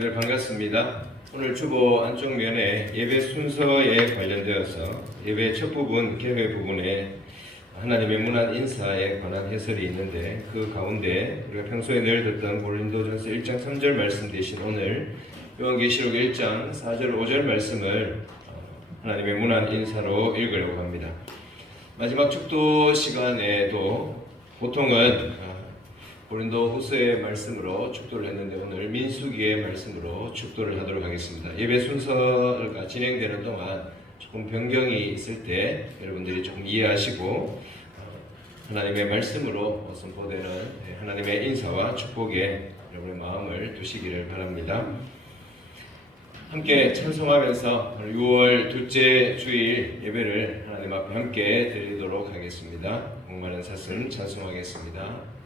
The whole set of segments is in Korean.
여러분들 반갑습니다. 오늘 주보 안쪽 면에 예배 순서에 관련되어서 예배 첫 부분, 개회 부분에 하나님의 문안 인사에 관한 해설이 있는데, 그 가운데 우리가 평소에 늘 듣던 고린도전서 1장 3절 말씀 대신 오늘 요한계시록 1장 4절 5절 말씀을 하나님의 문안 인사로 읽으려고 합니다. 마지막 축도 시간에도 보통은 고린도 후서의 말씀으로 축도를 했는데, 오늘 민수기의 말씀으로 축도를 하도록 하겠습니다. 예배 순서가 진행되는 동안 조금 변경이 있을 때 여러분들이 조금 이해하시고 하나님의 말씀으로 선포되는 하나님의 인사와 축복에 여러분의 마음을 두시기를 바랍니다. 함께 찬송하면서 6월 둘째 주일 예배를 하나님 앞에 함께 드리도록 하겠습니다. 목마른 사슴 찬송하겠습니다.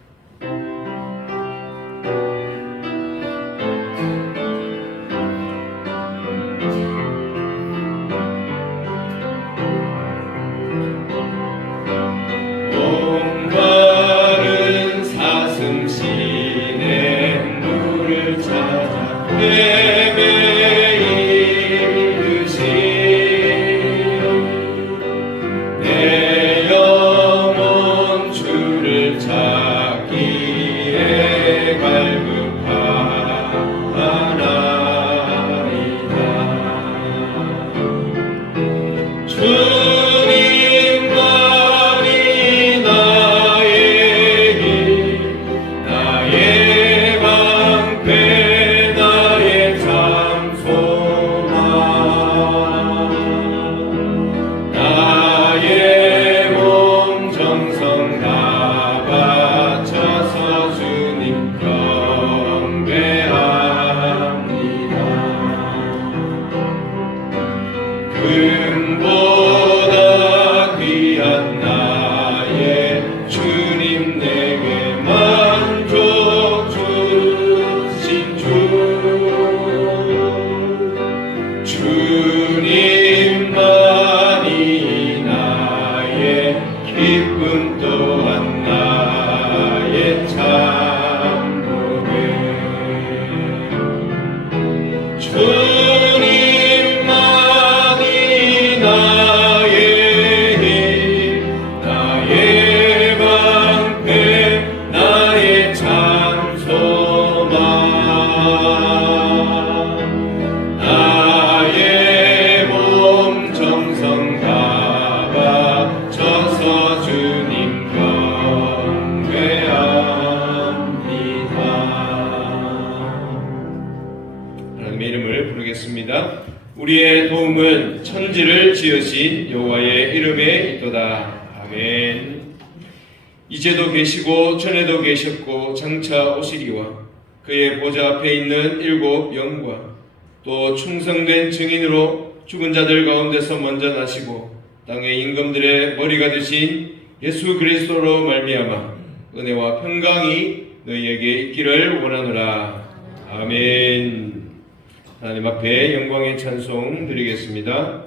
목마른 사슴 시내 물을 찾아 헤매이듯이 내 영혼 주를 찾기에 갈급하나이다. 주님만이 나의 길, 나의 방패, 나의 참 소망, 나의 몸 정성 다 바쳐서 주님 경배합니다. 금보다 귀한 나의 주님, 내게 만족 주신 주, 주님만이 나의 기쁨 또한 나의 참고개. 주님만이 나의 힘, 나의 방패, 나의 참 소망, 나의 몸 정성 다 바쳐서 주님 경배합니다. 하나님의 이름을 부르겠습니다. 우리의 도움은 천지를 지으신 여호와의 이름에 있도다. 아멘. 이제도 계시고 전에도 계셨고 장차 오시리와 그의 보좌 앞에 있는 일곱 영과 또 충성된 증인으로 죽은 자들 가운데서 먼저 나시고 땅의 임금들의 머리가 되신 예수 그리스도로 말미암아 은혜와 평강이 너희에게 있기를 원하노라. 아멘. 하나님 앞에 영광의 찬송 드리겠습니다.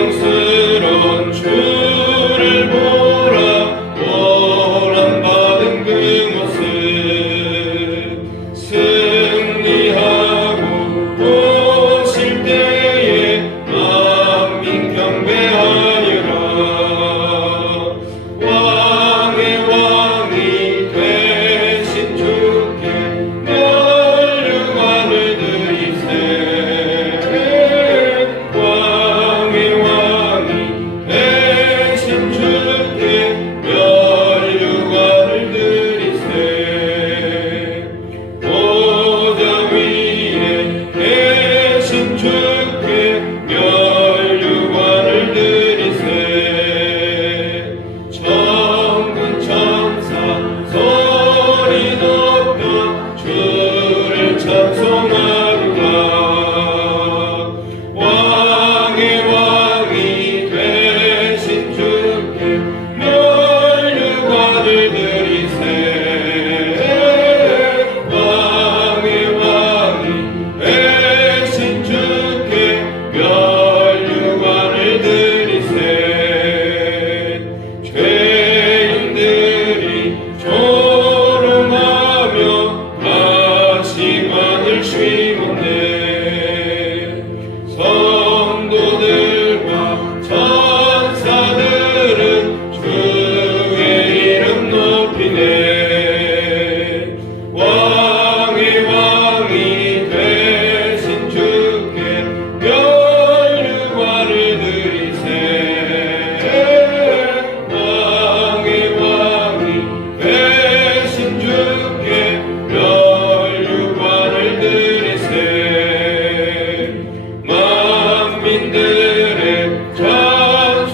영광스러운 주를 보라, 고난받은 그 모습, 승리하고 오실 때에 만민 경배하리라. 왕의 왕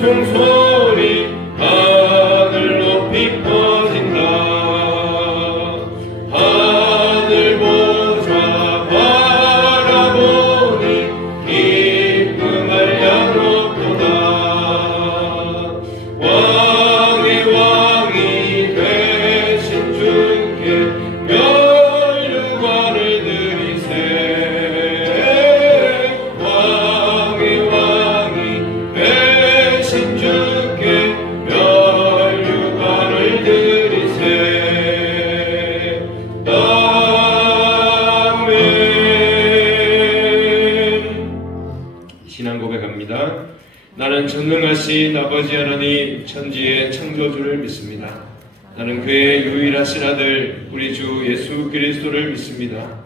종소리 하늘 높이 퍼진다. 하늘 보좌 바라보니 기쁨할 양롭도다. 왕의 왕이 되신 주께 면류관을 드리세. 왕의 왕이 되신 주께 면류관을 드리세. 아멘. 신앙 고백합니다. 나는 전능하신 아버지 하나님 천지의 창조주를 믿습니다. 나는 그의 유일하신 아들 우리 주 예수 그리스도를 믿습니다.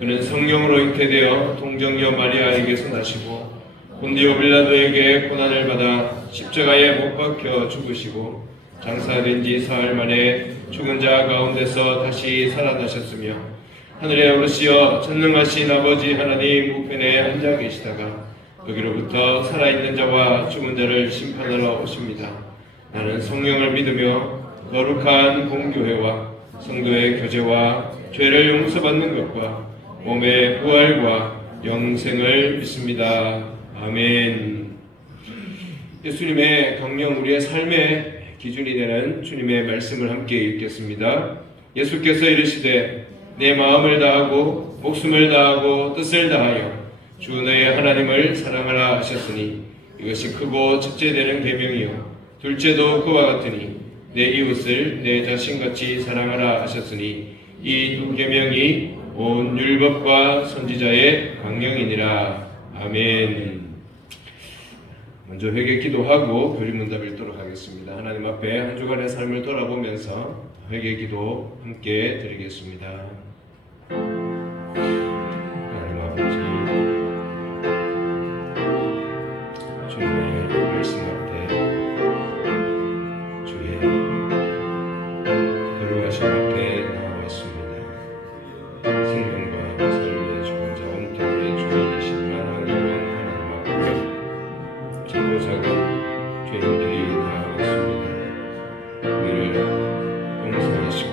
그는 성령으로 잉태되어 동정녀 마리아에게서 나시고 본디오 빌라도에게 고난을 받아 십자가에 못 박혀 죽으시고 장사된 지 사흘 만에 죽은 자 가운데서 다시 살아나셨으며 하늘에 오르시어 전능하신 아버지 하나님 우편에 앉아 계시다가 여기로부터 살아있는 자와 죽은 자를 심판하러 오십니다. 나는 성령을 믿으며 거룩한 공교회와 성도의 교제와 죄를 용서받는 것과 몸의 부활과 영생을 믿습니다. 아멘. 예수님의 강령 우리의 삶의 기준이 되는 주님의 말씀을 함께 읽겠습니다. 예수께서 이르시되 내 마음을 다하고 목숨을 다하고 뜻을 다하여 주 너의 하나님을 사랑하라 하셨으니 이것이 크고 첫째 되는 계명이요 둘째도 그와 같으니 내 이웃을 내 자신같이 사랑하라 하셨으니 이 두 계명이 온 율법과 선지자의 강령이니라. 아멘. 먼저 회개 기도하고 교리 문답 읽도록 하겠습니다. 하나님 앞에 한 주간의 삶을 돌아보면서 회개 기도 함께 드리겠습니다. 하나님 아버지 주님의 말씀 앞에 주의 거룩하신 앞에 나와있습니다. 생명과 삶의 주권자 온통의 주인이신 만왕의 왕 하나님 앞에 작고 작은 죄인들이 나아갔습니다. 우리를 용서하시고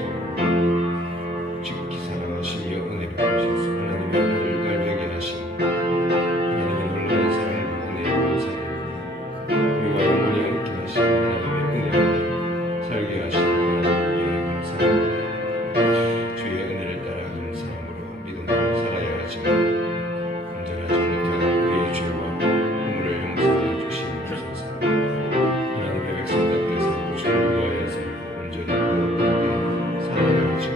지극히 사랑하시니 은혜 베푸셔서 하나님의 아들 딸되게 하신 하나님의 놀라운 사랑과 은혜에 감사드립니다. 우리와 영원히 함께 하신 하나님의 은혜 안에 살게 하신 하나님께 감사합니다. 주의 은혜를 따라 감사함으로 믿음으로 살아야 하지만 온전하지 못한 우리의 죄와 허물을 용서하여 주시옵소서. 하나님의 백성답게서 주를 위하여 살고 온전히 거룩하게 살아야 하지만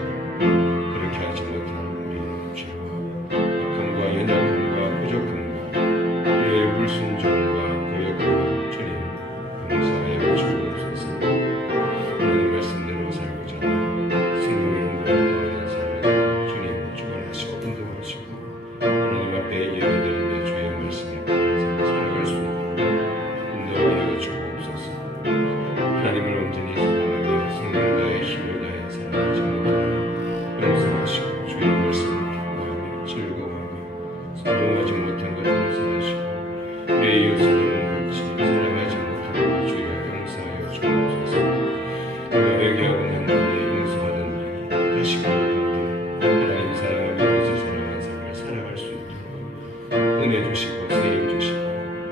그렇게 하지 못한 우리의 죄와 악함과 연약함과 부족함과 우리의 불순종과 고역함과 주님 용서하여 주옵소서. 하나님 말씀대로 살고자 성령의 인도에 따르는 삶을 주님 주관하시고 인도하시고 하나님 앞에 예배드리며 주의 말씀에 따라서 살아갈 수 있도록 인도하여 주옵소서. 하나님을 온전히 사랑하며 성령과의 힘을 다해 살아가지 못하고 용서하시고 주의 말씀을 기뻐하며 즐거워하며 순종하지 못한 것 용서하시고 우리의 이웃을 너무같이 사랑하지 못한 것 주여 용서하여 주옵소서. 우리가 회개하고 난 뒤에 용서하던 일이 다시 거룩하게 하나님 사랑하며 이웃을 사랑하는 삶을 살아갈 수 있도록 은혜 주시고 세임 주시고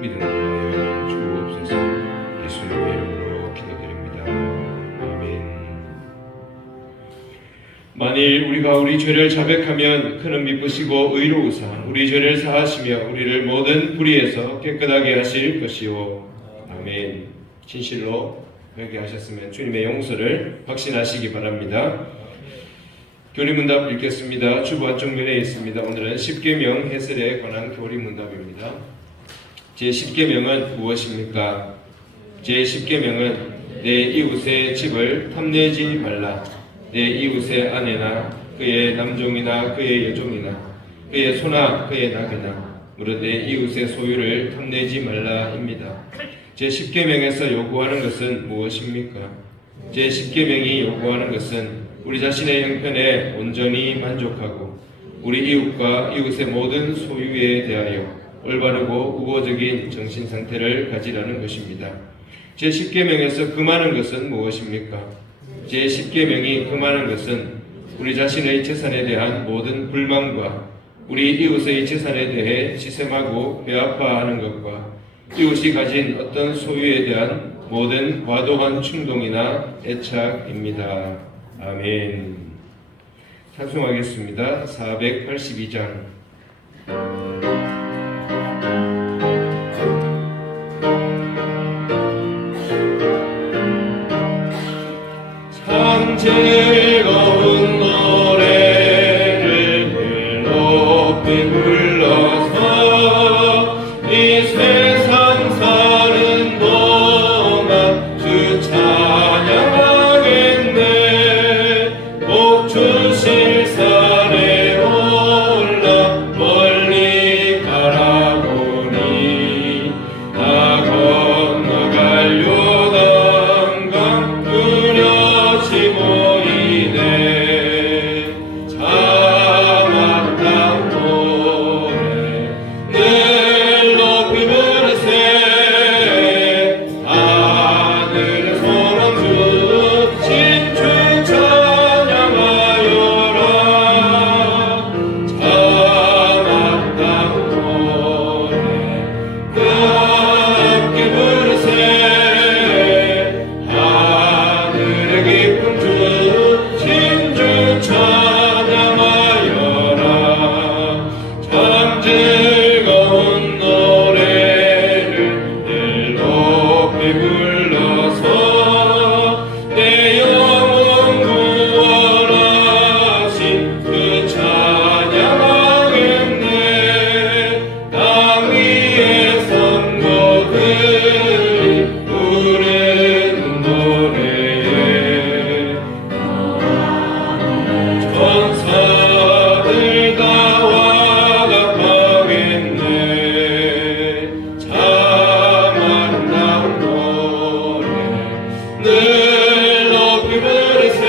믿음과 영광 주옵소서. 예수님의 이름으로 기도드립니다. 아멘. 만일 우리가 우리 죄를 자백하면 그는 미쁘시고 의로우사 우리 죄를 사하시며 우리를 모든 불의에서 깨끗하게 하실 것이요. 아멘. 진실로 회개하셨으면 주님의 용서를 확신하시기 바랍니다. 교리문답 읽겠습니다. 주보 안쪽 면에 있습니다. 오늘은 10계명 해설에 관한 교리문답입니다. 제10계명은 무엇입니까? 제10계명은 내 이웃의 집을 탐내지 말라. 내 이웃의 아내나 그의 남종이나 그의 여종이나 그의 소나 그의 낙이나 무릇 내 이웃의 소유를 탐내지 말라입니다. 제10계명에서 요구하는 것은 무엇입니까? 제10계명이 요구하는 것은 우리 자신의 형편에 온전히 만족하고 우리 이웃과 이웃의 모든 소유에 대하여 올바르고 우호적인 정신 상태를 가지라는 것입니다. 제10계명에서 금하는 것은 무엇입니까? 제10계명이 금하는 것은 우리 자신의 재산에 대한 모든 불만과 우리 이웃의 재산에 대해 시샘하고 배아파하는 것과 이웃이 가진 어떤 소유에 대한 모든 과도한 충동이나 애착입니다. 아멘. 찬송하겠습니다. 482장. 참 즐거운 노래를 높이 불러서 이 세상 사는 동안 주 찬양하겠네. 복 주실 산에 올라 멀리 바라보니 나 건너갈 요단강 뚜렷이 보이네. 자막당 노래 늘 높이 부르세. 하늘의 소망 주신 주 찬양하여라. 자막당 노래 함께 부르세. 하늘의 기쁨 주신 주 찬양하여라. 참 즐거운 노래를 늘 높이 불러서 내 영혼 구원하신 그 찬양하겠네. 땅 위의 성도들이 부르는 노래에 천사들 다 와갑하겠네. 참 아름다운 노래 늘 높이 부르세.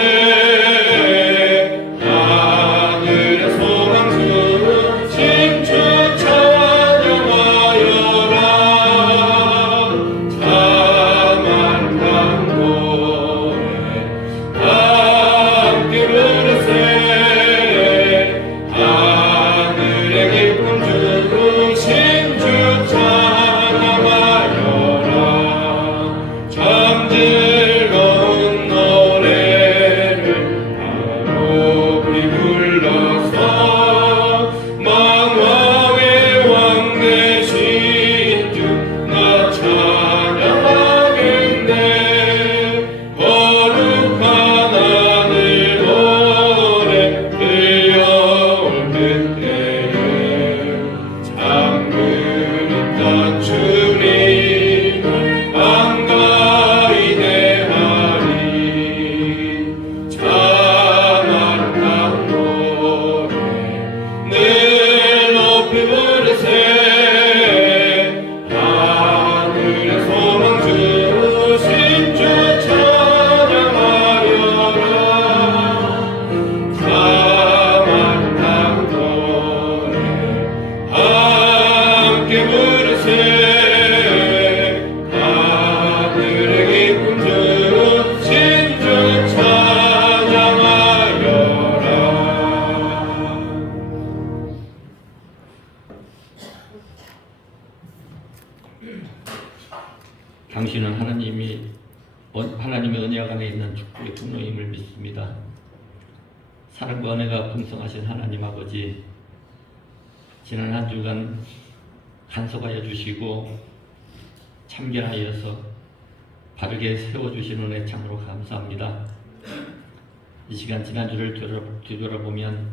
하늘의 소망 주신 주 찬양하여라. 참 아름다운 노래 함께 부르세. 하늘의 기쁨 주신 주 찬양하여라. 참 즐거운 노래를 높이 불러서 만왕의 왕 되신 주 나 찬양하겠네. 거룩한 하늘 노래 들려올 그때에 참 그립다 주님을 반가이 대하리. 참 아름다운 노래 늘 높이 부르세. 하늘의 소망 주신 주 찬양하여라. 참 아름다운 노래 함께 부르세. 하늘의 기쁨 주신 주 찬양하여라. 당신은 하나님의 은혜 안에 있는 축복의 통로임을 믿습니다. 사랑과 은혜가 풍성하신 하나님 아버지, 지난 한 주간 간섭하여 주시고 참견하여서 바르게 세워주신 은혜 참으로 감사합니다. 이 시간 지난주를 뒤돌아보면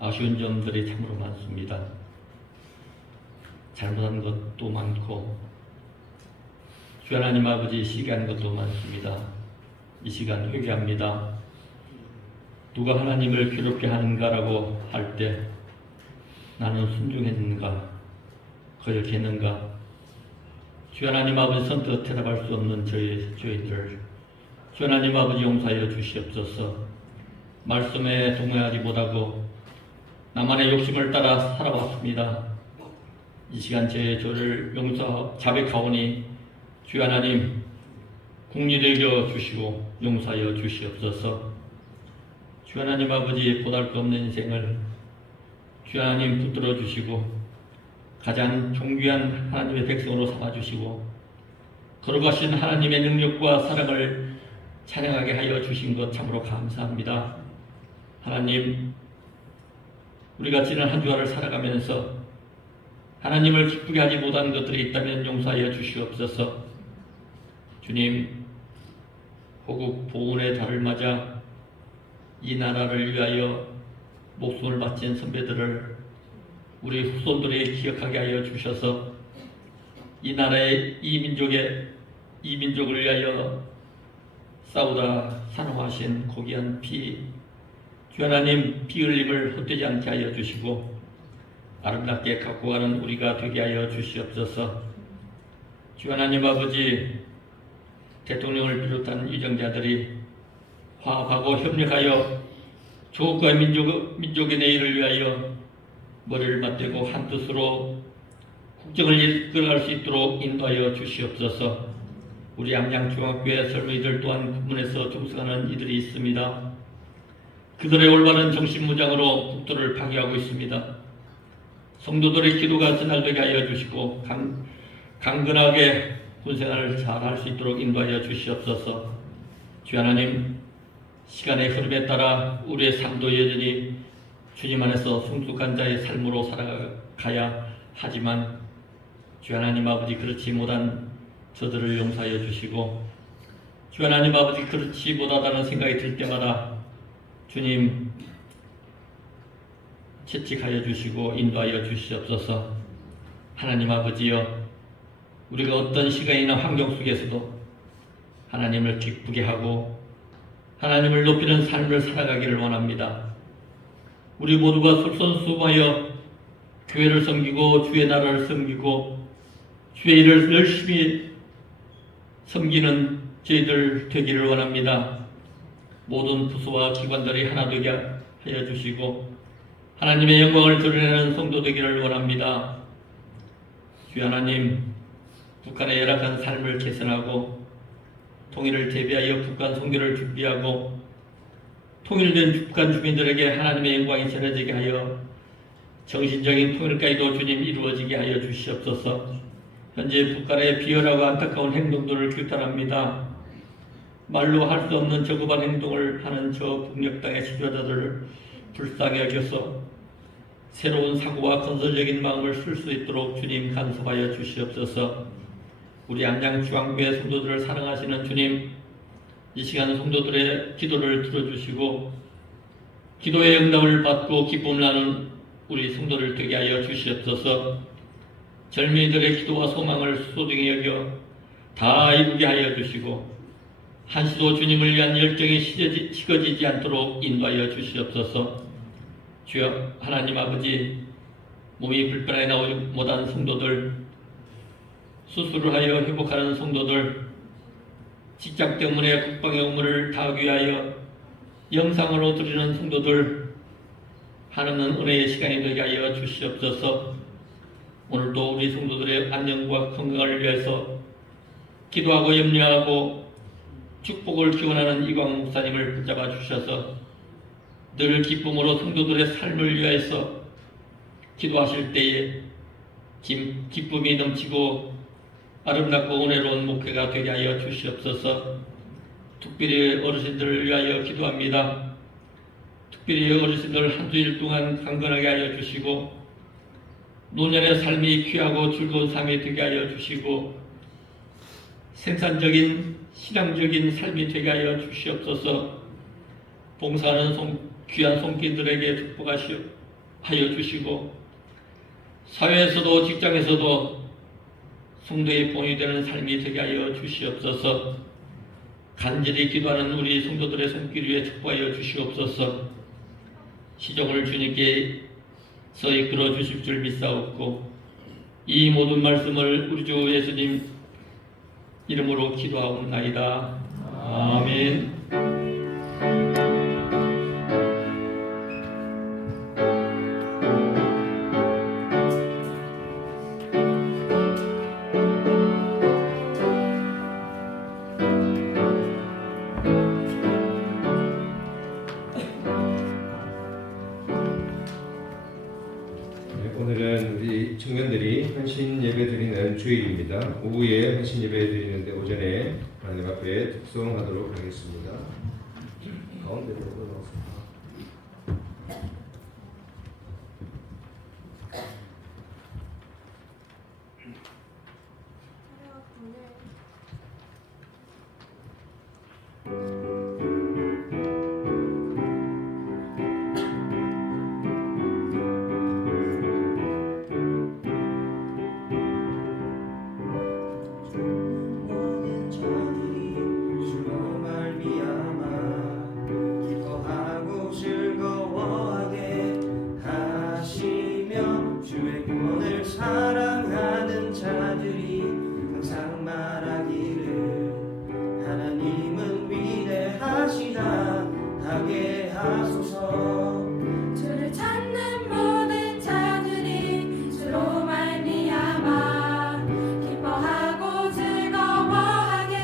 아쉬운 점들이 참으로 많습니다. 잘못한 것도 많고 주 하나님 아버지 시기한 것도 많습니다. 이 시간 회개합니다. 누가 하나님을 괴롭게 하는가라고 할 때 나는 순종했는가, 거역했는가? 주 하나님 아버지 선뜻 대답할 수 없는 저희 죄인들, 주 하나님 아버지 용서하여 주시옵소서. 말씀에 동의하지 못하고 나만의 욕심을 따라 살아왔습니다. 이 시간 제 저를 자백하오니 주 하나님 국리를 여겨 주시고 용서하여 주시옵소서. 주 하나님 아버지 보잘것없는 인생을 주 하나님 붙들어 주시고 가장 존귀한 하나님의 백성으로 삼아 주시고 거룩하신 하나님의 능력과 사랑을 찬양하게 하여 주신 것 참으로 감사합니다. 하나님, 우리가 지난 한 주간을 살아가면서 하나님을 기쁘게 하지 못한 것들이 있다면 용서하여 주시옵소서. 주님, 호국 보훈의 달을 맞아 이 나라를 위하여 목숨을 바친 선배들을 우리 후손들이 기억하게 하여 주셔서 이 나라의 이 민족을 위하여 싸우다 산호하신 고귀한 피, 주 하나님 피 흘림을 헛되지 않게 하여 주시고 아름답게 갖고 가는 우리가 되게 하여 주시옵소서. 주 하나님 아버지, 대통령을 비롯한 유정자들이 화합하고 협력하여 조국과 민족의 내일을 위하여 머리를 맞대고 한뜻으로 국정을 이끌어갈 수 있도록 인도하여 주시옵소서. 우리 양양중학교의 젊은이들 또한 군문에서 종성하는 이들이 있습니다. 그들의 올바른 정신무장으로 국도를 파괴하고 있습니다. 성도들의 기도가 전달되게 하여 주시고 강건하게 군생활을 잘 할 수 있도록 인도하여 주시옵소서. 주 하나님, 시간의 흐름에 따라 우리의 삶도 여전히 주님 안에서 성숙한 자의 삶으로 살아가야 하지만 주 하나님 아버지, 그렇지 못한 저들을 용서하여 주시고 주 하나님 아버지, 그렇지 못하다는 생각이 들 때마다 주님 채찍하여 주시고 인도하여 주시옵소서. 하나님 아버지여, 우리가 어떤 시간이나 환경 속에서도 하나님을 기쁘게 하고 하나님을 높이는 삶을 살아가기를 원합니다. 우리 모두가 솔선수범하여 교회를 섬기고 주의 나라를 섬기고 주의 일을 열심히 섬기는 저희들 되기를 원합니다. 모든 부서와 기관들이 하나 되게 하여 주시고 하나님의 영광을 드러내는 성도 되기를 원합니다. 주 하나님, 북한의 열악한 삶을 개선하고 통일을 대비하여 북한 선교를 준비하고 통일된 북한 주민들에게 하나님의 영광이 전해지게 하여 정신적인 통일까지도 주님 이루어지게 하여 주시옵소서. 현재 북한의 비열하고 안타까운 행동들을 규탄합니다. 말로 할 수 없는 저급한 행동을 하는 저 북녘 땅의 지도자들을 불쌍히 여겨서 새로운 사고와 건설적인 마음을 쓸 수 있도록 주님 간섭하여 주시옵소서. 우리 안양중앙교회 성도들을 사랑하시는 주님, 이 시간 성도들의 기도를 들어주시고 기도의 응답을 받고 기쁨을 나는 우리 성도를 되게 하여 주시옵소서. 젊은이들의 기도와 소망을 소중히 여겨 다 이루게 하여 주시고 한시도 주님을 위한 열정이 식어지지 않도록 인도하여 주시옵소서. 주여 하나님 아버지, 몸이 불편하게 나오지 못한 성도들, 수술을 하여 회복하는 성도들, 직장 때문에 국방의 업무를 다하기 위하여 영상으로 드리는 성도들, 하나님은 은혜의 시간이 되게 하여 주시옵소서. 오늘도 우리 성도들의 안녕과 건강을 위해서 기도하고 염려하고 축복을 기원하는 이광 목사님을 붙잡아 주셔서 늘 기쁨으로 성도들의 삶을 위해서 기도하실 때에 기쁨이 넘치고 아름답고 은혜로운 목회가 되게 하여 주시옵소서. 특별히 어르신들을 위하여 기도합니다. 특별히 어르신들 한 주일 동안 강건하게 하여 주시고 노년의 삶이 귀하고 즐거운 삶이 되게 하여 주시고 생산적인 신앙적인 삶이 되게 하여 주시옵소서. 봉사하는 귀한 손길들에게 축복하여 주시고 사회에서도 직장에서도 성도의 본이 되는 삶이 되게 하여 주시옵소서. 간절히 기도하는 우리 성도들의 손길 위에 축복하여 주시옵소서. 시종을 주님께서 이끌어 주실 줄 믿사옵고 이 모든 말씀을 우리 주 예수님 이름으로 기도하옵나이다. 아멘. 주일입니다. 오후에 헌신 예배 드리는데 오전에 하나님 앞에 특송하도록 하겠습니다. 가운데로 올라오세요. 모든 자들이 주로 말미암아 기뻐하고 즐거워하게 하시며 주의 구원을 사랑하는 자들이 항상 말하기를 하나님은 위대하시다 하게 하소서. 주를 찾는 모든 자들이 주로 말미암아 기뻐하고 즐거워하게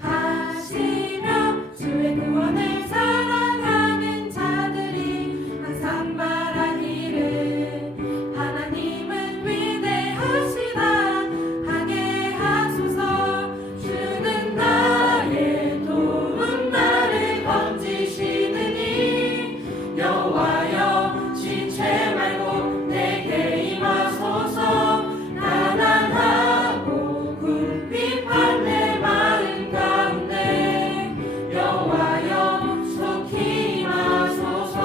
하시며 주의 구원을 사랑하는 자들이 항상 말하기를 하나님은 위대하시다 하게 하소서. 주는 나의 도움 나를 건지시느니 여호와여 지체 말고 내게 임하소서. 가난하고 궁핍한 내 마음 가운데 여호와여 속히 임하소서.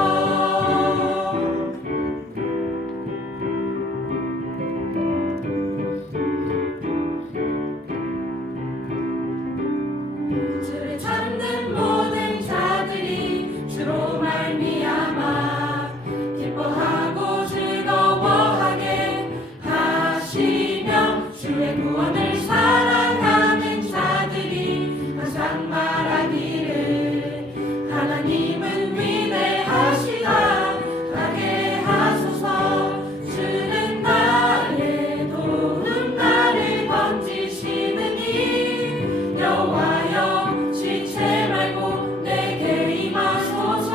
주를 찾는 모든 자들이 주로 말미암아 기뻐하고 즐거워하게 하시며 주의 구원을 사랑하는 자들이 항상 말하기를 하나님은 위대하시다 하게 하소서. 주는 나의 도움 나를 건지시느니 여호와여 지체 말고 내게 임하소서.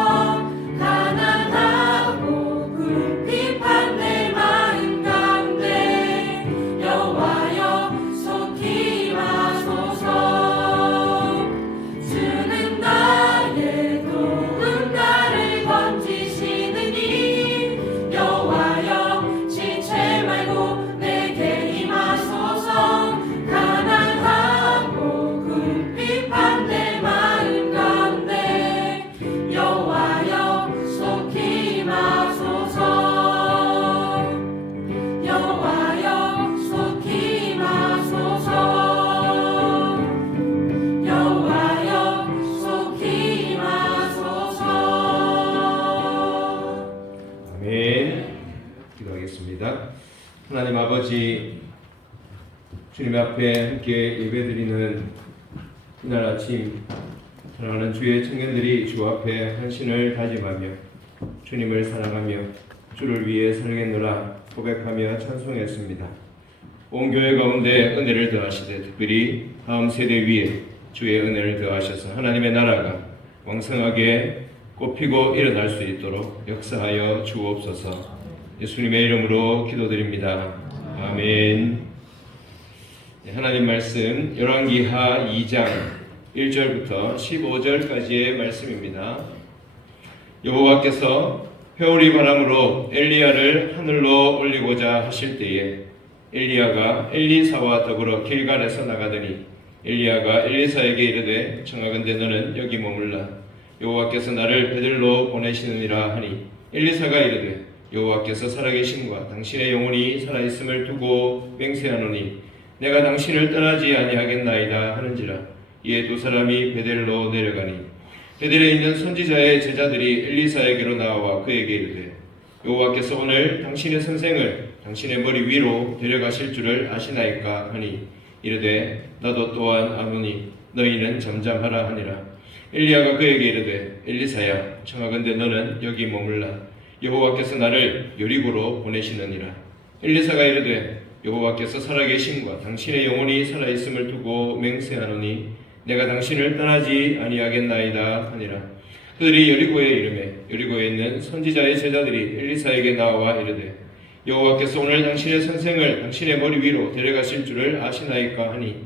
가난하고 궁핍한 내 마음 가운데 여호와여 속히 임하소서. 주는 나의 도움 나를 건지시느니 여호와여 지체 말고 내게 임하소서. 가난하고 궁핍한 내 마음 가운데 여호와여 속히 임하소서. 여호와여 속히 임하소서. 여호와여 속히 임하소서. 아멘. 기도하겠습니다. 하나님 아버지, 주님 앞에 함께 예배드리는 이날 아침 사랑하는 주의 청년들이 주 앞에 헌신을 다짐하며 주님을 사랑하며 주를 위해 살겠노라 고백하며 찬송했습니다. 온 교회 가운데 은혜를 더하시되 특별히 다음 세대 위에 주의 은혜를 더하셔서 하나님의 나라가 왕성하게 꽃피고 일어날 수 있도록 역사하여 주옵소서. 예수님의 이름으로 기도드립니다. 아멘. 하나님 말씀 열왕기하 2장 1절부터 15절까지의 말씀입니다. 여호와께서 회오리 바람으로 엘리야를 하늘로 올리고자 하실 때에 엘리야가 엘리사와 더불어 길갈에서 나가더니 엘리야가 엘리사에게 이르되 청하건대 너는 여기 머물라 여호와께서 나를 베들로 보내시느니라 하니 엘리사가 이르되 여호와께서 살아계심과 당신의 영혼이 살아있음을 두고 맹세하노니 내가 당신을 떠나지 아니하겠나이다 하는지라. 이에 두 사람이 베델로 내려가니 베델에 있는 선지자의 제자들이 엘리사에게로 나와 그에게 이르되 여호와께서 오늘 당신의 선생을 당신의 머리 위로 데려가실 줄을 아시나이까 하니 이르되 나도 또한 아노니 너희는 잠잠하라 하니라. 엘리야가 그에게 이르되 엘리사야 청하건대 너는 여기 머물라 여호와께서 나를 여리고로 보내시느니라. 엘리사가 이르되 여호와께서 살아계심과 당신의 영혼이 살아있음을 두고 맹세하노니 내가 당신을 떠나지 아니하겠나이다 하니라. 그들이 여리고에 이르매 여리고에 있는 선지자의 제자들이 엘리사에게 나와 이르되 여호와께서 오늘 당신의 선생을 당신의 머리 위로 데려가실 줄을 아시나이까 하니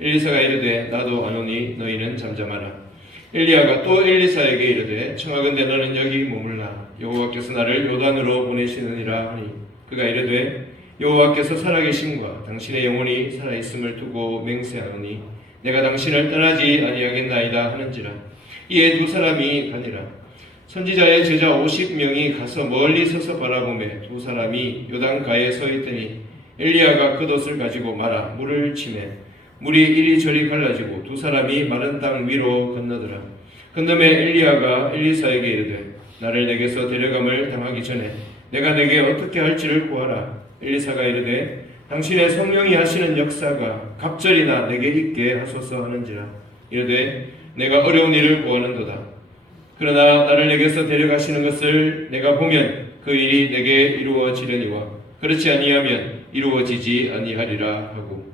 엘리사가 이르되 나도 아노니 너희는 잠잠하라. 엘리야가 또 엘리사에게 이르되 청하건대 너는 여기 머물라. 여호와께서 나를 요단으로 보내시느니라 하니 그가 이르되 여호와께서 살아계심과 당신의 영혼이 살아있음을 두고 맹세하노니 내가 당신을 떠나지 아니하겠나이다 하는지라. 이에 두 사람이 가니라. 선지자의 제자 50명이 가서 멀리 서서 바라보매 두 사람이 요단가에 서 있더니 엘리야가 겉옷을 가지고 말아 물을 치매 물이 이리저리 갈라지고 두 사람이 마른 땅 위로 건너더라. 건너매 엘리야가 엘리사에게 이르되 나를 내게서 데려감을 당하기 전에 내가 내게 어떻게 할지를 구하라. 엘리사가 이르되 당신의 성령이 하시는 역사가 갑절이나 내게 있게 하소서 하는지라. 이르되 내가 어려운 일을 구하는도다. 그러나 나를 내게서 데려가시는 것을 내가 보면 그 일이 내게 이루어지려니와 그렇지 아니하면 이루어지지 아니하리라 하고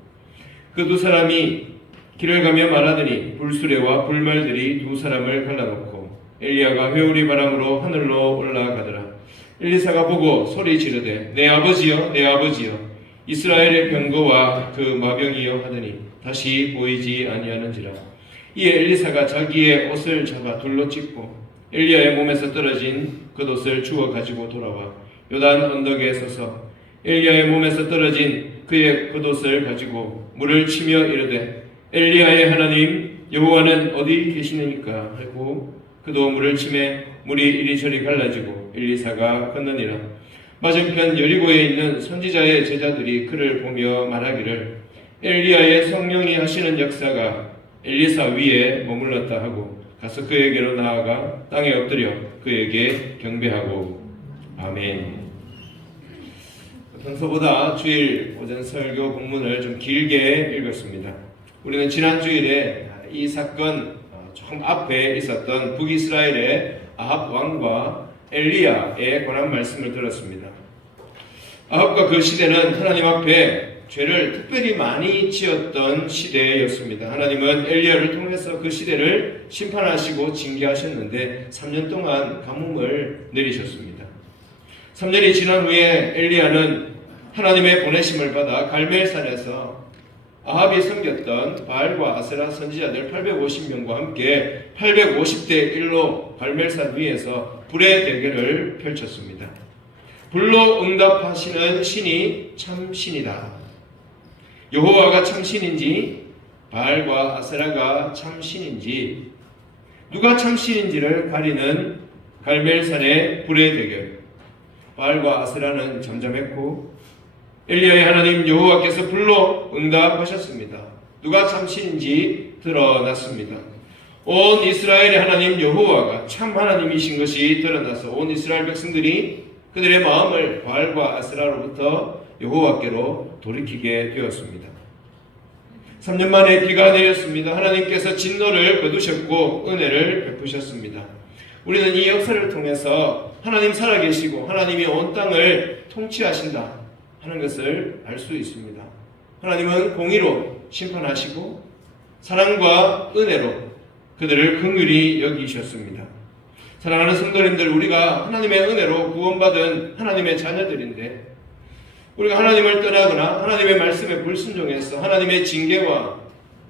그 두 사람이 길을 가며 말하더니 불수레와 불말들이 두 사람을 갈라놓고 엘리야가 회오리 바람으로 하늘로 올라가더라. 엘리사가 보고 소리 지르되 내 아버지여 내 아버지여 이스라엘의 병거와 그 마병이여 하더니 다시 보이지 아니하는지라. 이에 엘리사가 자기의 옷을 잡아 둘로 찢고 엘리야의 몸에서 떨어진 겉옷을 주워 가지고 돌아와 요단 언덕에 서서 엘리야의 몸에서 떨어진 그의 겉옷을 가지고 물을 치며 이르되 엘리야의 하나님 여호와는 어디 계시느니까 하고 그도 물을 치매 물이 이리저리 갈라지고 엘리사가 건너니라. 맞은편 여리고에 있는 선지자의 제자들이 그를 보며 말하기를 엘리야의 성령이 하시는 역사가 엘리사 위에 머물렀다 하고 가서 그에게로 나아가 땅에 엎드려 그에게 경배하고 아멘. 평소보다 주일 오전 설교 본문을 좀 길게 읽었습니다. 우리는 지난 주일에 이 사건 조금 앞에 있었던 북이스라엘의 아합 왕과 엘리야에 관한 말씀을 들었습니다. 아합과 그 시대는 하나님 앞에 죄를 특별히 많이 지었던 시대였습니다. 하나님은 엘리야를 통해서 그 시대를 심판하시고 징계하셨는데 3년 동안 가뭄을 내리셨습니다. 3년이 지난 후에 엘리야는 하나님의 보내심을 받아 갈멜산에서 아합이 섬겼던 바알과 아세라 선지자들 850명과 함께 850대 1로 갈멜산 위에서 불의 대결을 펼쳤습니다. 불로 응답하시는 신이 참 신이다. 여호와가 참 신인지 바알과 아세라가 참 신인지 누가 참 신인지를 가리는 갈멜산의 불의 대결. 바알과 아세라는 잠잠했고 엘리야의 하나님 여호와께서 불로 응답하셨습니다. 누가 참 신인지 드러났습니다. 온 이스라엘의 하나님 여호와가 참 하나님이신 것이 드러나서 온 이스라엘 백성들이 그들의 마음을 바알과 아세라로부터 여호와께로 돌이키게 되었습니다. 3년 만에 비가 내렸습니다. 하나님께서 진노를 거두셨고 은혜를 베푸셨습니다. 우리는 이 역사를 통해서 하나님 살아계시고 하나님이 온 땅을 통치하신다 하는 것을 알 수 있습니다. 하나님은 공의로 심판하시고 사랑과 은혜로 그들을 긍휼히 여기셨습니다. 사랑하는 성도님들, 우리가 하나님의 은혜로 구원받은 하나님의 자녀들인데 우리가 하나님을 떠나거나 하나님의 말씀에 불순종해서 하나님의 징계와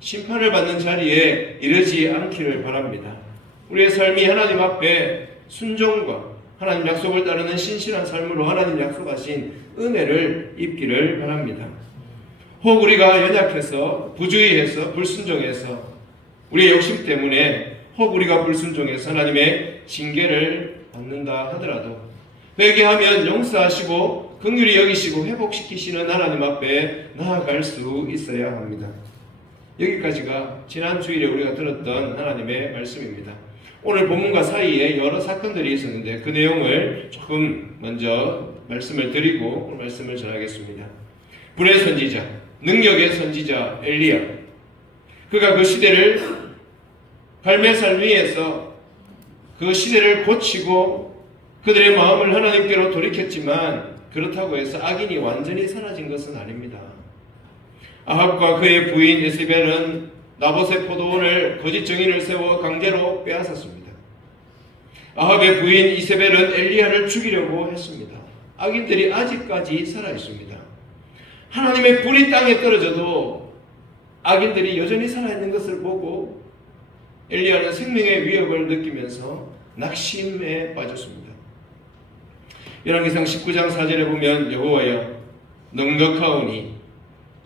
심판을 받는 자리에 이르지 않기를 바랍니다. 우리의 삶이 하나님 앞에 순종과 하나님 약속을 따르는 신실한 삶으로 하나님 약속하신 은혜를 입기를 바랍니다. 혹 우리가 연약해서 부주의해서 불순종해서 우리의 욕심 때문에 혹 우리가 불순종해서 하나님의 징계를 받는다 하더라도 회개하면 용서하시고 긍휼히 여기시고 회복시키시는 하나님 앞에 나아갈 수 있어야 합니다. 여기까지가 지난 주일에 우리가 들었던 하나님의 말씀입니다. 오늘 본문과 사이에 여러 사건들이 있었는데 그 내용을 조금 먼저 말씀을 드리고 오늘 말씀을 전하겠습니다. 불의 선지자, 능력의 선지자 엘리야, 그가 그 시대를 갈멜산 위에서 그 시대를 고치고 그들의 마음을 하나님께로 돌이켰지만 그렇다고 해서 악인이 완전히 사라진 것은 아닙니다. 아합과 그의 부인 예세벨은 나봇의 포도원을 거짓 증인을 세워 강제로 빼앗았습니다. 아합의 부인 이세벨은 엘리야를 죽이려고 했습니다. 악인들이 아직까지 살아 있습니다. 하나님의 불이 땅에 떨어져도 악인들이 여전히 살아있는 것을 보고 엘리야는 생명의 위협을 느끼면서 낙심에 빠졌습니다. 열왕기상 19장 4절에 보면 여호와여 넉넉하오니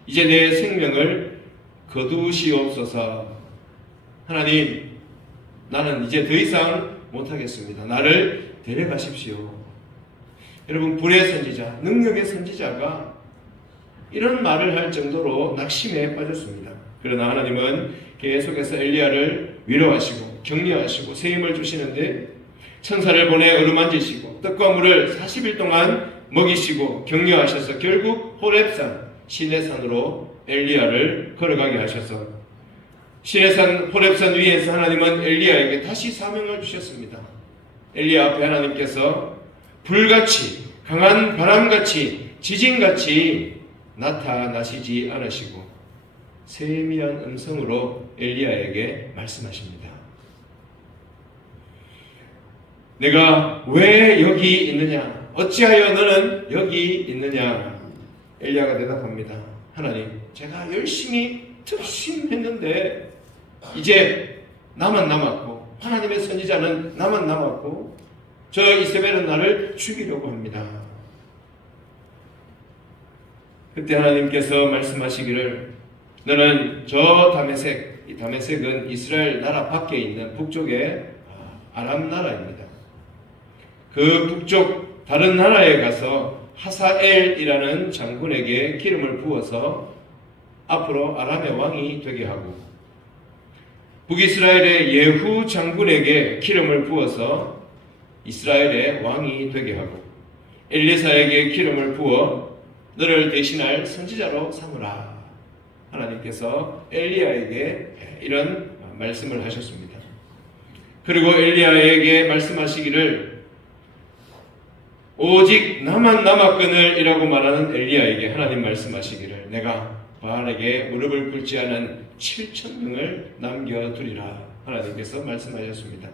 이제 내 생명을 거두시옵소서. 하나님, 나는 이제 더 이상 못하겠습니다. 나를 데려가십시오. 여러분, 불의 선지자, 능력의 선지자가 이런 말을 할 정도로 낙심에 빠졌습니다. 그러나 하나님은 계속해서 엘리야를 위로하시고 격려하시고 새 힘을 주시는데 천사를 보내 어루만지시고 떡과 물을 40일 동안 먹이시고 격려하셔서 결국 호렙산 시내산으로 엘리야를 걸어가게 하셔서 시내산 호렙산 위에서 하나님은 엘리야에게 다시 사명을 주셨습니다. 엘리야 앞에 하나님께서 불같이 강한 바람같이 지진같이 나타나시지 않으시고 세미한 음성으로 엘리야에게 말씀하십니다. 내가 왜 여기 있느냐? 어찌하여 너는 여기 있느냐? 엘리야가 대답합니다. 하나님, 제가 열심히 특심했는데 이제 나만 남았고 하나님의 선지자는 나만 남았고 저 이세벨은 나를 죽이려고 합니다. 그때 하나님께서 말씀하시기를 너는 저 다메섹, 이 다메섹은 이스라엘 나라 밖에 있는 북쪽의 아람 나라입니다. 그 북쪽 다른 나라에 가서 하사엘이라는 장군에게 기름을 부어서 앞으로 아람의 왕이 되게 하고 북이스라엘의 예후 장군에게 기름을 부어서 이스라엘의 왕이 되게 하고 엘리사에게 기름을 부어 너를 대신할 선지자로 삼으라. 하나님께서 엘리야에게 이런 말씀을 하셨습니다. 그리고 엘리야에게 말씀하시기를 오직 나만 남았거늘 이라고 말하는 엘리야에게 하나님 말씀하시기를 내가 바알에게 무릎을 꿇지 않은 7,000명을 남겨두리라. 하나님께서 말씀하셨습니다.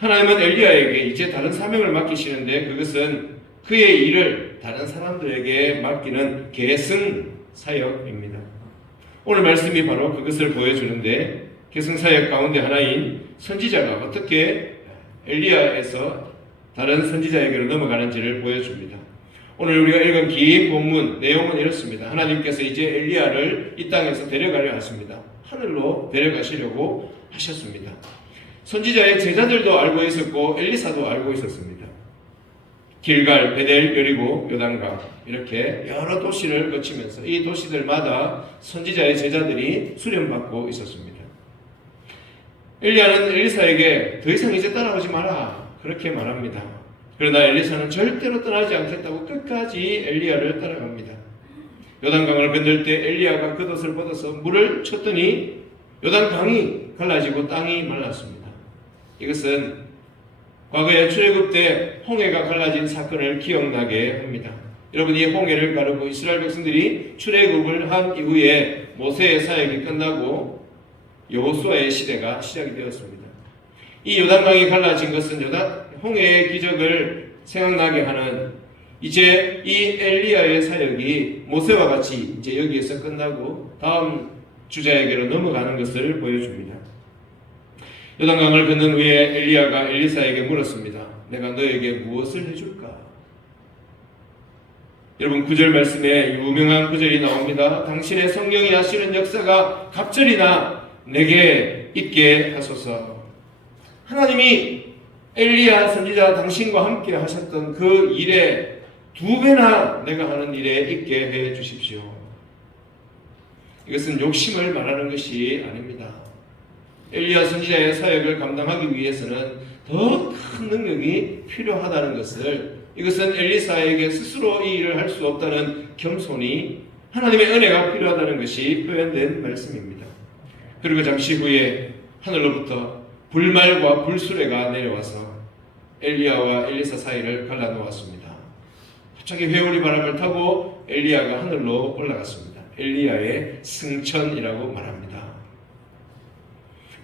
하나님은 엘리야에게 이제 다른 사명을 맡기시는데 그것은 그의 일을 다른 사람들에게 맡기는 계승 사역입니다. 오늘 말씀이 바로 그것을 보여주는데 계승 사역 가운데 하나인 선지자가 어떻게 엘리야에서 다른 선지자에게로 넘어가는지를 보여줍니다. 오늘 우리가 읽은 긴 본문 내용은 이렇습니다. 하나님께서 이제 엘리야를 이 땅에서 데려가려 하십니다. 하늘로 데려가시려고 하셨습니다. 선지자의 제자들도 알고 있었고 엘리사도 알고 있었습니다. 길갈, 베델, 여리고, 요단강 이렇게 여러 도시를 거치면서 이 도시들마다 선지자의 제자들이 수련받고 있었습니다. 엘리야는 엘리사에게 더 이상 이제 따라오지 마라 그렇게 말합니다. 그러나 엘리사는 절대로 떠나지 않겠다고 끝까지 엘리야를 따라갑니다. 요단강을 건널 때 엘리야가 겉옷을 벗어서 물을 쳤더니 요단강이 갈라지고 땅이 말랐습니다. 이것은 과거에 출애굽 때 홍해가 갈라진 사건을 기억나게 합니다. 여러분, 이 홍해를 가르고 이스라엘 백성들이 출애굽을 한 이후에 모세의 사역이 끝나고 여호수아의 시대가 시작이 되었습니다. 이 요단강이 갈라진 것은 홍해의 기적을 생각나게 하는 이제 이 엘리야의 사역이 모세와 같이 이제 여기에서 끝나고 다음 주자에게로 넘어가는 것을 보여줍니다. 요단강을 건넌 후에 엘리야가 엘리사에게 물었습니다. 내가 너에게 무엇을 해줄까? 여러분 9절 말씀에 유명한 구절이 나옵니다. 당신의 성령이 하시는 역사가 갑절이나 내게 있게 하소서. 하나님이 엘리야 선지자 당신과 함께 하셨던 그 일에 2배나 내가 하는 일에 있게 해 주십시오. 이것은 욕심을 말하는 것이 아닙니다. 엘리야 선지자의 사역을 감당하기 위해서는 더 큰 능력이 필요하다는 것을, 이것은 엘리사에게 스스로 이 일을 할 수 없다는 겸손이, 하나님의 은혜가 필요하다는 것이 표현된 말씀입니다. 그리고 잠시 후에 하늘로부터 불말과 불수레가 내려와서 엘리야와 엘리사 사이를 갈라놓았습니다. 갑자기 회오리 바람을 타고 엘리야가 하늘로 올라갔습니다. 엘리야의 승천이라고 말합니다.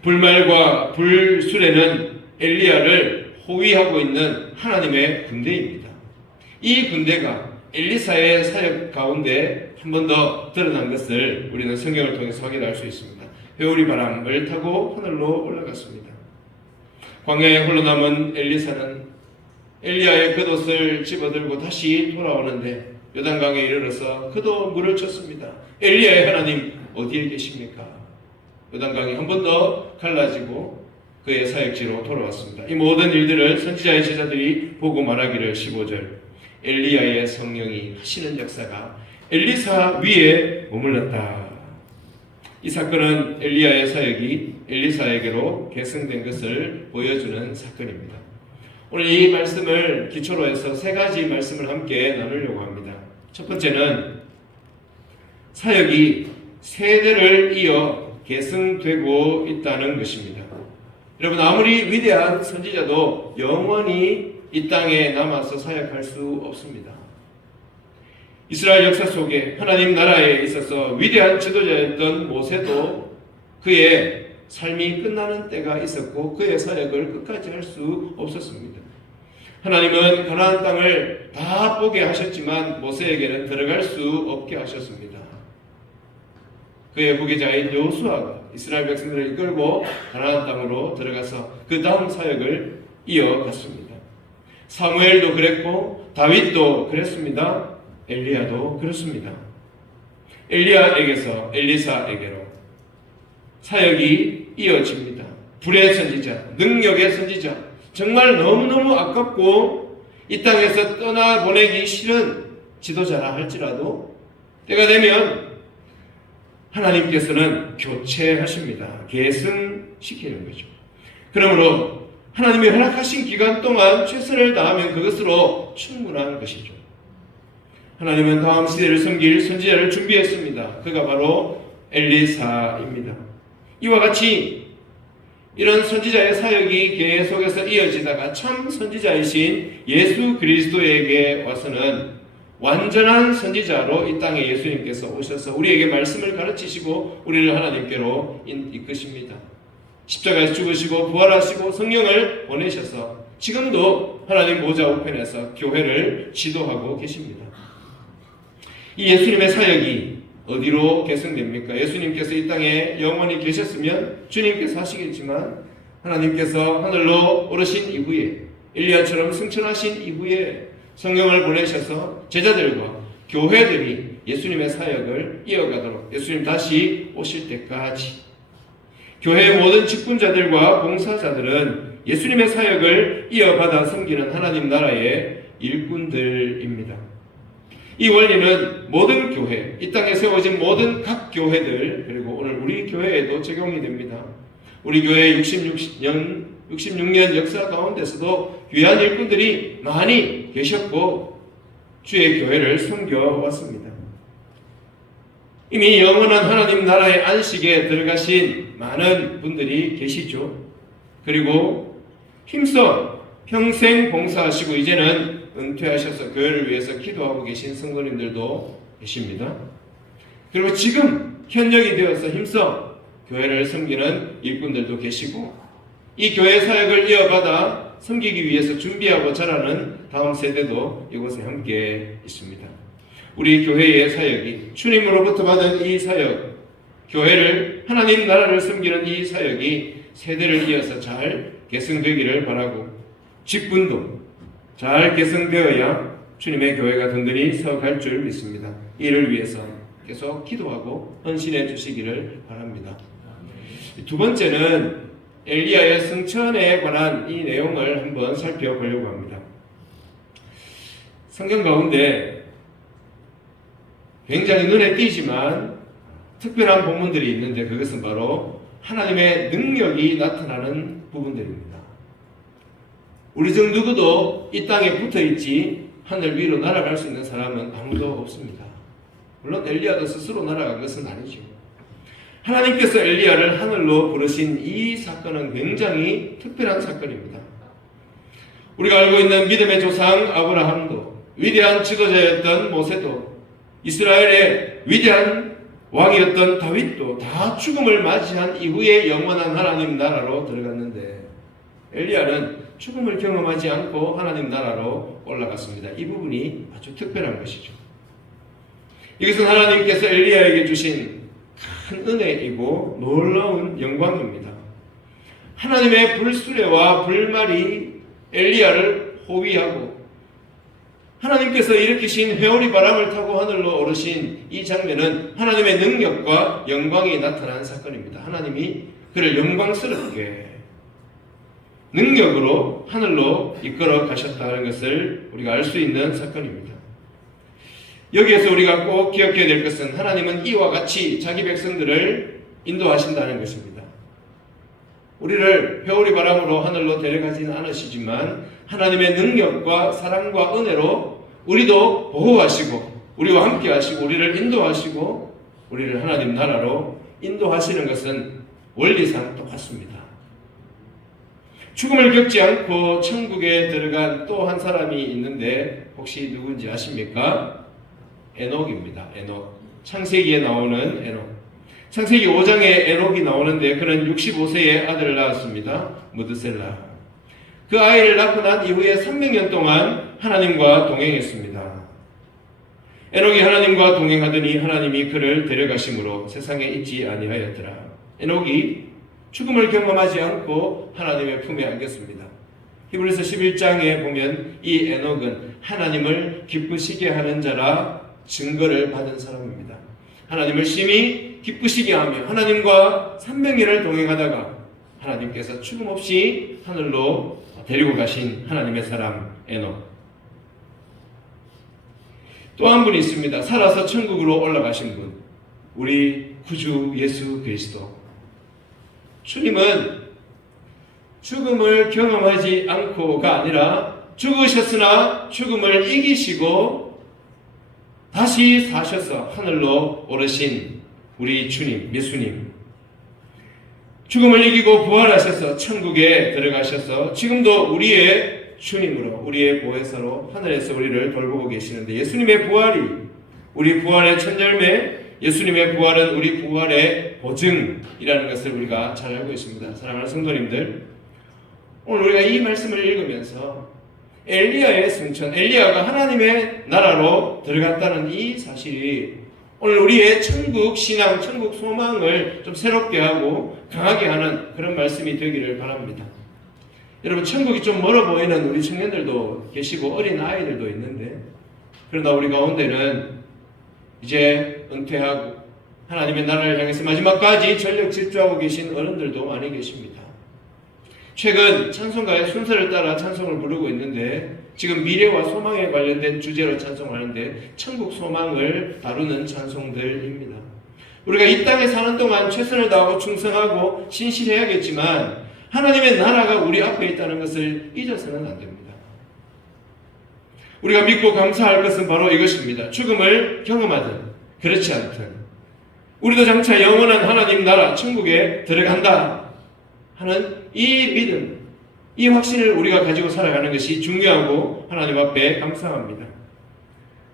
불말과 불수레는 엘리야를 호위하고 있는 하나님의 군대입니다. 이 군대가 엘리사의 사역 가운데 한 번 더 드러난 것을 우리는 성경을 통해서 확인할 수 있습니다. 회오리 바람을 타고 하늘로 올라갔습니다. 광야에 홀로 남은 엘리사는 엘리야의 겉옷을 집어들고 다시 돌아오는데 요단강에 이르러서 그도 물을 쳤습니다. 엘리야의 하나님 어디에 계십니까? 요단강이 한 번 더 갈라지고 그의 사역지로 돌아왔습니다. 이 모든 일들을 선지자의 제자들이 보고 말하기를 15절 엘리야의 성령이 하시는 역사가 엘리사 위에 머물렀다. 이 사건은 엘리야의 사역이 엘리사에게로 계승된 것을 보여주는 사건입니다. 오늘 이 말씀을 기초로 해서 세 가지 말씀을 함께 나누려고 합니다. 첫 번째는 사역이 세대를 이어 계승되고 있다는 것입니다. 여러분, 아무리 위대한 선지자도 영원히 이 땅에 남아서 사역할 수 없습니다. 이스라엘 역사 속에 하나님 나라에 있어서 위대한 지도자였던 모세도 그의 삶이 끝나는 때가 있었고 그의 사역을 끝까지 할 수 없었습니다. 하나님은 가나안 땅을 다 보게 하셨지만 모세에게는 들어갈 수 없게 하셨습니다. 그의 후계자인 여호수아가 이스라엘 백성들을 이끌고 가나안 땅으로 들어가서 그 다음 사역을 이어갔습니다. 사무엘도 그랬고 다윗도 그랬습니다. 엘리야도 그렇습니다. 엘리야에게서 엘리사에게로 사역이 이어집니다. 불의 선지자, 능력의 선지자, 정말 너무너무 아깝고 이 땅에서 떠나보내기 싫은 지도자라 할지라도 때가 되면 하나님께서는 교체하십니다. 계승시키는 거죠. 그러므로 하나님이 허락하신 기간 동안 최선을 다하면 그것으로 충분한 것이죠. 하나님은 다음 시대를 섬길 선지자를 준비했습니다. 그가 바로 엘리사입니다. 이와 같이 이런 선지자의 사역이 계속해서 이어지다가 참 선지자이신 예수 그리스도에게 와서는 완전한 선지자로 이 땅에 예수님께서 오셔서 우리에게 말씀을 가르치시고 우리를 하나님께로 이끄십니다. 십자가에서 죽으시고 부활하시고 성령을 보내셔서 지금도 하나님 보좌 우편에서 교회를 지도하고 계십니다. 이 예수님의 사역이 어디로 계승됩니까? 예수님께서 이 땅에 영원히 계셨으면 주님께서 하시겠지만 하나님께서 하늘로 오르신 이후에 엘리야처럼 승천하신 이후에 성령을 보내셔서 제자들과 교회들이 예수님의 사역을 이어가도록 예수님 다시 오실 때까지 교회의 모든 직분자들과 봉사자들은 예수님의 사역을 이어받아 섬기는 하나님 나라의 일꾼들입니다. 이 원리는 모든 교회, 이 땅에 세워진 모든 각 교회들, 그리고 오늘 우리 교회에도 적용이 됩니다. 우리 교회 66년 역사 가운데서도 귀한 일꾼들이 많이 계셨고 주의 교회를 섬겨왔습니다. 이미 영원한 하나님 나라의 안식에 들어가신 많은 분들이 계시죠. 그리고 힘써 평생 봉사하시고 이제는 은퇴하셔서 교회를 위해서 기도하고 계신 성도님들도 계십니다. 그리고 지금 현역이 되어서 힘써 교회를 섬기는 일꾼들도 계시고 이 교회 사역을 이어받아 섬기기 위해서 준비하고 자라는 다음 세대도 이곳에 함께 있습니다. 우리 교회의 사역이 주님으로부터 받은 이 사역, 교회를 하나님 나라를 섬기는 이 사역이 세대를 이어서 잘 계승되기를 바라고 직분도 잘 계승되어야 주님의 교회가 든든히 서갈 줄 믿습니다. 이를 위해서 계속 기도하고 헌신해 주시기를 바랍니다. 두 번째는 엘리야의 승천에 관한 이 내용을 한번 살펴보려고 합니다. 성경 가운데 굉장히 눈에 띄지만 특별한 본문들이 있는데 그것은 바로 하나님의 능력이 나타나는 부분들입니다. 우리 중 누구도 이 땅에 붙어있지 하늘 위로 날아갈 수 있는 사람은 아무도 없습니다. 물론 엘리야도 스스로 날아간 것은 아니죠. 하나님께서 엘리야를 하늘로 부르신 이 사건은 굉장히 특별한 사건입니다. 우리가 알고 있는 믿음의 조상 아브라함도 위대한 지도자였던 모세도 이스라엘의 위대한 왕이었던 다윗도 다 죽음을 맞이한 이후에 영원한 하나님 나라로 들어갔는데 엘리야는 죽음을 경험하지 않고 하나님 나라로 올라갔습니다. 이 부분이 아주 특별한 것이죠. 이것은 하나님께서 엘리야에게 주신 큰 은혜이고 놀라운 영광입니다. 하나님의 불수레와 불말이 엘리야를 호위하고 하나님께서 일으키신 회오리 바람을 타고 하늘로 오르신 이 장면은 하나님의 능력과 영광이 나타난 사건입니다. 하나님이 그를 영광스럽게 능력으로 하늘로 이끌어 가셨다는 것을 우리가 알 수 있는 사건입니다. 여기에서 우리가 꼭 기억해야 될 것은 하나님은 이와 같이 자기 백성들을 인도하신다는 것입니다. 우리를 회오리 바람으로 하늘로 데려가지는 않으시지만 하나님의 능력과 사랑과 은혜로 우리도 보호하시고 우리와 함께 하시고 우리를 인도하시고 우리를 하나님 나라로 인도하시는 것은 원리상 똑같습니다. 죽음을 겪지 않고 천국에 들어간 또 한 사람이 있는데 혹시 누군지 아십니까? 에녹입니다. 에녹. 창세기에 나오는 에녹. 창세기 5장에 에녹이 나오는데 그는 65세의 아들을 낳았습니다. 무드셀라. 그 아이를 낳고 난 이후에 300년 동안 하나님과 동행했습니다. 에녹이 하나님과 동행하더니 하나님이 그를 데려가심으로 세상에 있지 아니하였더라. 에녹이 죽음을 경험하지 않고 하나님의 품에 안겼습니다. 히브리서 11장에 보면 이 에녹은 하나님을 기쁘시게 하는 자라 증거를 받은 사람입니다. 하나님을 심히 기쁘시게 하며 하나님과 300년을 동행하다가 하나님께서 죽음 없이 하늘로 데리고 가신 하나님의 사람 에녹. 또 한 분이 있습니다. 살아서 천국으로 올라가신 분, 우리 구주 예수 그리스도. 주님은 죽음을 경험하지 않고가 아니라 죽으셨으나 죽음을 이기시고 다시 사셔서 하늘로 오르신 우리 주님, 예수님. 죽음을 이기고 부활하셔서 천국에 들어가셔서 지금도 우리의 주님으로, 우리의 보혜사로 하늘에서 우리를 돌보고 계시는데 예수님의 부활이 우리 부활의 첫 열매, 예수님의 부활은 우리 부활의 보증이라는 것을 우리가 잘 알고 있습니다. 사랑하는 성도님들, 오늘 우리가 이 말씀을 읽으면서 엘리야의 승천, 엘리야가 하나님의 나라로 들어갔다는 이 사실이 오늘 우리의 천국 신앙, 천국 소망을 좀 새롭게 하고 강하게 하는 그런 말씀이 되기를 바랍니다. 여러분, 천국이 좀 멀어 보이는 우리 청년들도 계시고 어린 아이들도 있는데, 그러나 우리 가운데는 이제 은퇴하고 하나님의 나라를 향해서 마지막까지 전력 질주하고 계신 어른들도 많이 계십니다. 최근 찬송가의 순서를 따라 찬송을 부르고 있는데 지금 미래와 소망에 관련된 주제로 찬송을 하는데 천국 소망을 다루는 찬송들입니다. 우리가 이 땅에 사는 동안 최선을 다하고 충성하고 신실해야겠지만 하나님의 나라가 우리 앞에 있다는 것을 잊어서는 안 됩니다. 우리가 믿고 감사할 것은 바로 이것입니다. 죽음을 경험하든 그렇지 않든 우리도 장차 영원한 하나님 나라 천국에 들어간다 하는 이 믿음, 이 확신을 우리가 가지고 살아가는 것이 중요하고 하나님 앞에 감사합니다.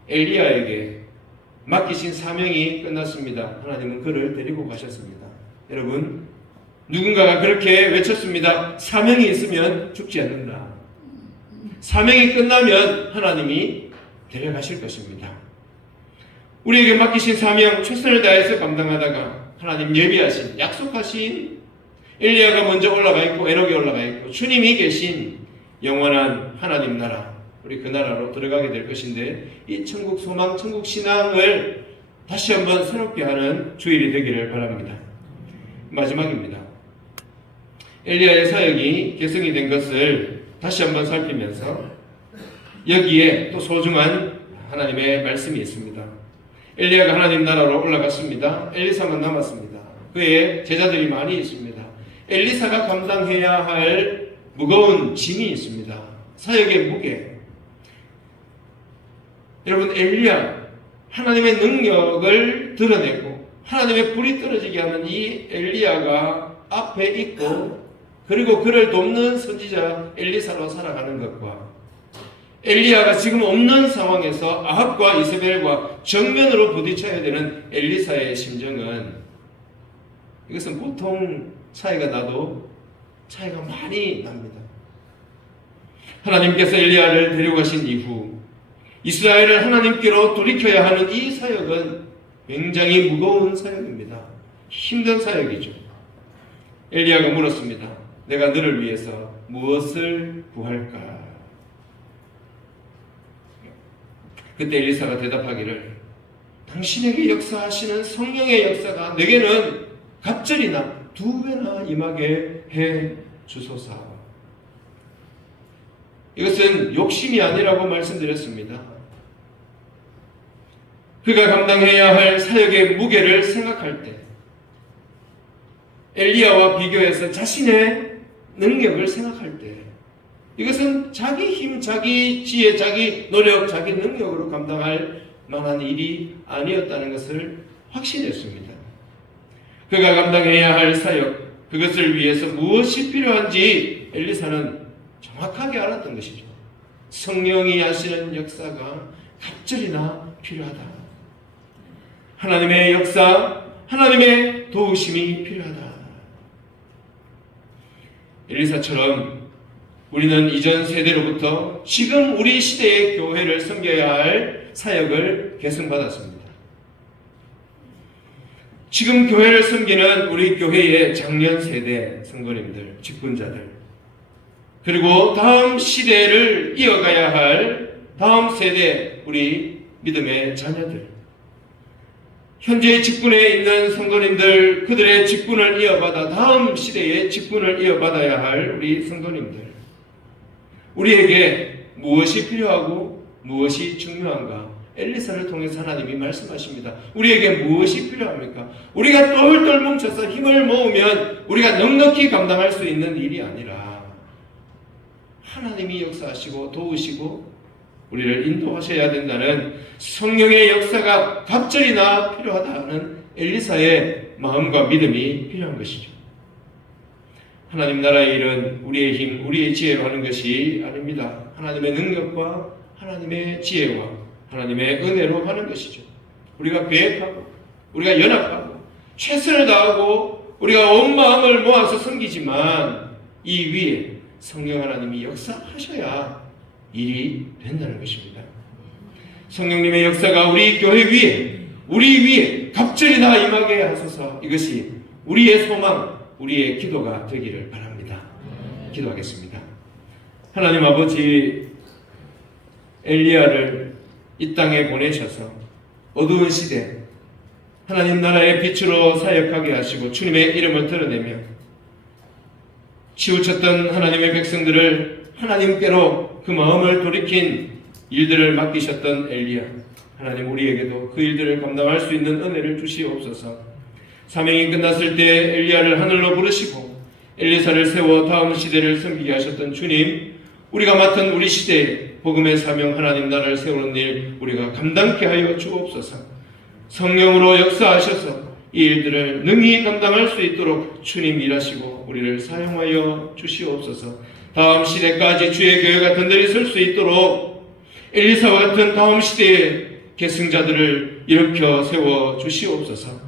엘리야에게 맡기신 사명이 끝났습니다. 하나님은 그를 데리고 가셨습니다. 여러분, 누군가가 그렇게 외쳤습니다. 사명이 있으면 죽지 않는다. 사명이 끝나면 하나님이 데려가실 것입니다. 우리에게 맡기신 사명 최선을 다해서 감당하다가 하나님 예비하신, 약속하신 엘리야가 먼저 올라가 있고 에녹이 올라가 있고 주님이 계신 영원한 하나님 나라, 우리 그 나라로 들어가게 될 것인데 이 천국 소망, 천국 신앙을 다시 한번 새롭게 하는 주일이 되기를 바랍니다. 마지막입니다. 엘리야의 사역이 계승이 된 것을 다시 한번 살피면서 여기에 또 소중한 하나님의 말씀이 있습니다. 엘리야가 하나님 나라로 올라갔습니다. 엘리사만 남았습니다. 그의 제자들이 많이 있습니다. 엘리사가 감당해야 할 무거운 짐이 있습니다. 사역의 무게. 여러분, 엘리야, 하나님의 능력을 드러내고 하나님의 불이 떨어지게 하는 이 엘리야가 앞에 있고 그리고 그를 돕는 선지자 엘리사로 살아가는 것과 엘리야가 지금 없는 상황에서 아합과 이세벨과 정면으로 부딪혀야 되는 엘리사의 심정은 이것은 보통 차이가 나도 차이가 많이 납니다. 하나님께서 엘리야를 데려가신 이후 이스라엘을 하나님께로 돌이켜야 하는 이 사역은 굉장히 무거운 사역입니다. 힘든 사역이죠. 엘리야가 물었습니다. 내가 너를 위해서 무엇을 구할까? 그때 엘리사가 대답하기를 당신에게 역사하시는 성령의 역사가 내게는 갑절이나 2배나 임하게 해 주소서. 이것은 욕심이 아니라고 말씀드렸습니다. 그가 감당해야 할 사역의 무게를 생각할 때 엘리야와 비교해서 자신의 능력을 생각할 때 이것은 자기 힘, 자기 지혜, 자기 노력, 자기 능력으로 감당할 만한 일이 아니었다는 것을 확신했습니다. 그가 감당해야 할 사역, 그것을 위해서 무엇이 필요한지 엘리사는 정확하게 알았던 것이죠. 성령이 하시는 역사가 갑절이나 필요하다. 하나님의 역사, 하나님의 도우심이 필요하다. 엘리사처럼 우리는 이전 세대로부터 지금 우리 시대의 교회를 섬겨야 할 사역을 계승받았습니다. 지금 교회를 섬기는 우리 교회의 장년 세대 성도님들, 직분자들, 그리고 다음 시대를 이어가야 할 다음 세대 우리 믿음의 자녀들, 현재 직분에 있는 성도님들, 그들의 직분을 이어받아 다음 시대의 직분을 이어받아야 할 우리 성도님들, 우리에게 무엇이 필요하고 무엇이 중요한가? 엘리사를 통해서 하나님이 말씀하십니다. 우리에게 무엇이 필요합니까? 우리가 똘똘 뭉쳐서 힘을 모으면 우리가 넉넉히 감당할 수 있는 일이 아니라 하나님이 역사하시고 도우시고 우리를 인도하셔야 된다는 성령의 역사가 갑절이나 필요하다는 엘리사의 마음과 믿음이 필요한 것이죠. 하나님 나라의 일은 우리의 힘, 우리의 지혜로 하는 것이 아닙니다. 하나님의 능력과 하나님의 지혜와 하나님의 은혜로 하는 것이죠. 우리가 계획하고 우리가 연합하고 최선을 다하고 우리가 온 마음을 모아서 섬기지만 이 위에 성령 하나님이 역사하셔야 일이 된다는 것입니다. 성령님의 역사가 우리 교회 위에, 우리 위에 갑절이나 임하게 하소서. 이것이 우리의 소망, 우리의 기도가 되기를 바랍니다. 기도하겠습니다. 하나님 아버지, 엘리야를 이 땅에 보내셔서 어두운 시대 하나님 나라의 빛으로 사역하게 하시고 주님의 이름을 드러내며 치우쳤던 하나님의 백성들을 하나님께로 그 마음을 돌이킨 일들을 맡기셨던 엘리야, 하나님 우리에게도 그 일들을 감당할 수 있는 은혜를 주시옵소서. 사명이 끝났을 때 엘리야를 하늘로 부르시고 엘리사를 세워 다음 시대를 섬기게 하셨던 주님, 우리가 맡은 우리 시대에 복음의 사명 하나님 나라를 세우는 일 우리가 감당케 하여 주옵소서. 성령으로 역사하셔서 이 일들을 능히 감당할 수 있도록 주님 일하시고 우리를 사용하여 주시옵소서. 다음 시대까지 주의 교회가 든든히 설 수 있도록 엘리사와 같은 다음 시대의 계승자들을 일으켜 세워 주시옵소서.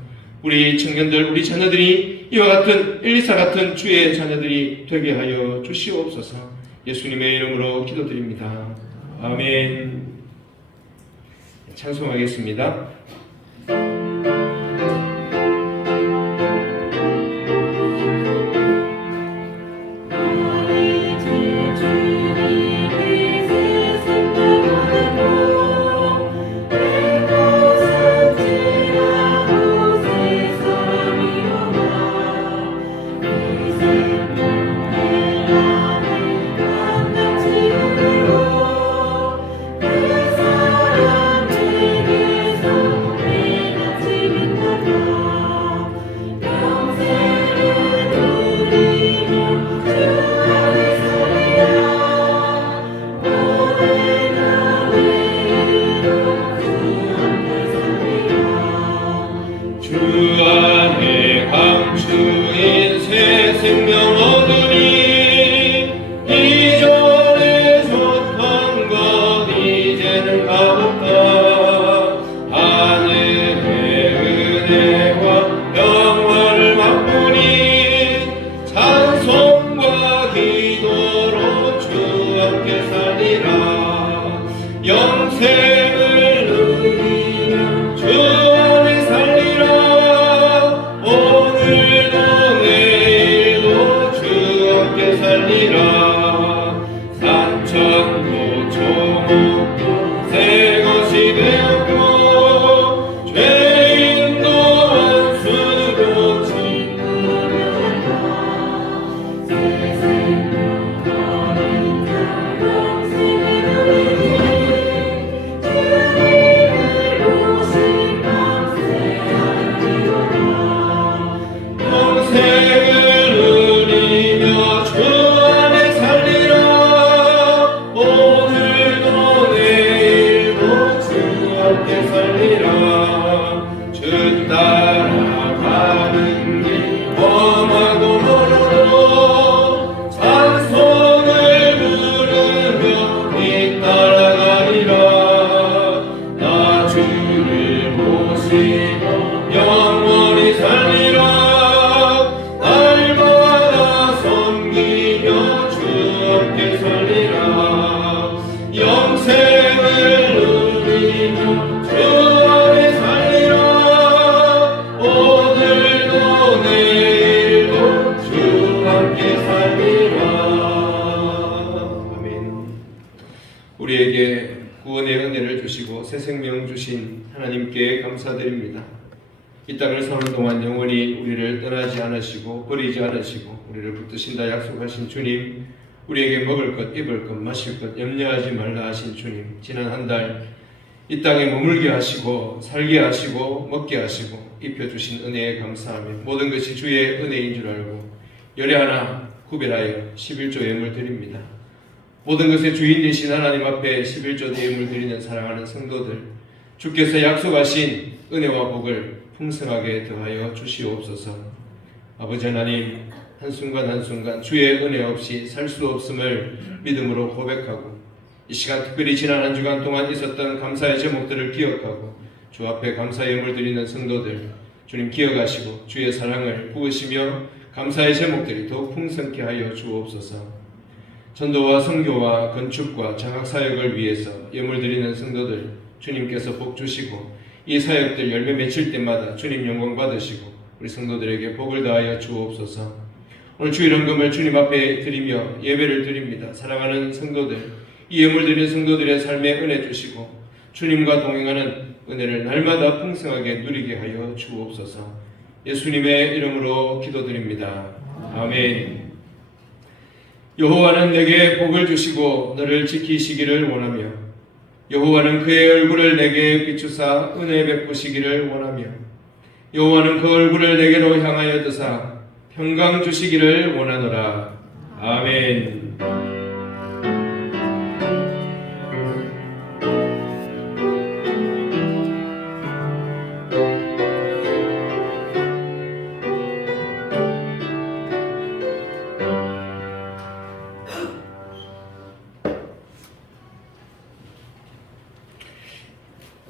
우리 청년들, 우리 자녀들이 이와 같은 엘리사 같은 주의 자녀들이 되게 하여 주시옵소서. 예수님의 이름으로 기도드립니다. 아멘. 찬송하겠습니다. 함께 살리라. 산천도 초목도 새 것이 되었고 죄인도 원수도 영생을 누리며 주 안에 살리라. 오늘도 내일도 주 함께 살리라. 주 따라가는 길 험하고 멀어도 찬송을 부르며 네 따라가리라. 나 주를 모시고 영원히 살리라. 날마다 섬기며 주 함께 살리라. 영생을 누리며 주 안에 살리라. 오늘도 내일도 주 함께 살리라. 아멘. 우리에게 구원의 은혜를 주시고 새 생명 주신 하나님께 감사드립니다. 이 땅을 사는 동안 영원히 우리를 떠나지 않으시고 버리지 않으시고 우리를 붙드신다 약속하신 주님, 우리에게 먹을 것, 입을 것, 마실 것 염려하지 말라 하신 주님, 지난 한 달 이 땅에 머물게 하시고 살게 하시고 먹게 하시고 입혀주신 은혜에 감사하며 모든 것이 주의 은혜인 줄 알고 열의 하나 구별하여 11조 예물 드립니다. 모든 것의 주인 되신 하나님 앞에 11조 예물 드리는 사랑하는 성도들, 주께서 약속하신 은혜와 복을 풍성하게 더하여 주시옵소서. 아버지 하나님, 한순간 한순간 주의 은혜 없이 살 수 없음을 믿음으로 고백하고 이 시간 특별히 지난 한 주간 동안 있었던 감사의 제목들을 기억하고 주 앞에 감사 예물 드리는 성도들, 주님 기억하시고 주의 사랑을 부으시며 감사의 제목들이 더욱 풍성케 하여 주옵소서. 전도와 선교와 건축과 장학 사역을 위해서 예물 드리는 성도들, 주님께서 복 주시고 이 사역들 열매 맺힐 때마다 주님 영광 받으시고 우리 성도들에게 복을 다하여 주옵소서. 오늘 주일 헌금을 주님 앞에 드리며 예배를 드립니다. 사랑하는 성도들, 이 예물 드리는 성도들의 삶에 은혜 주시고 주님과 동행하는 은혜를 날마다 풍성하게 누리게 하여 주옵소서. 예수님의 이름으로 기도드립니다. 아멘. 여호와는 내게 복을 주시고 너를 지키시기를 원하며 여호와는 그의 얼굴을 내게 비추사 은혜 베푸시기를 원하며 여호와는 그 얼굴을 내게로 향하여 드사 평강 주시기를 원하노라. 아멘.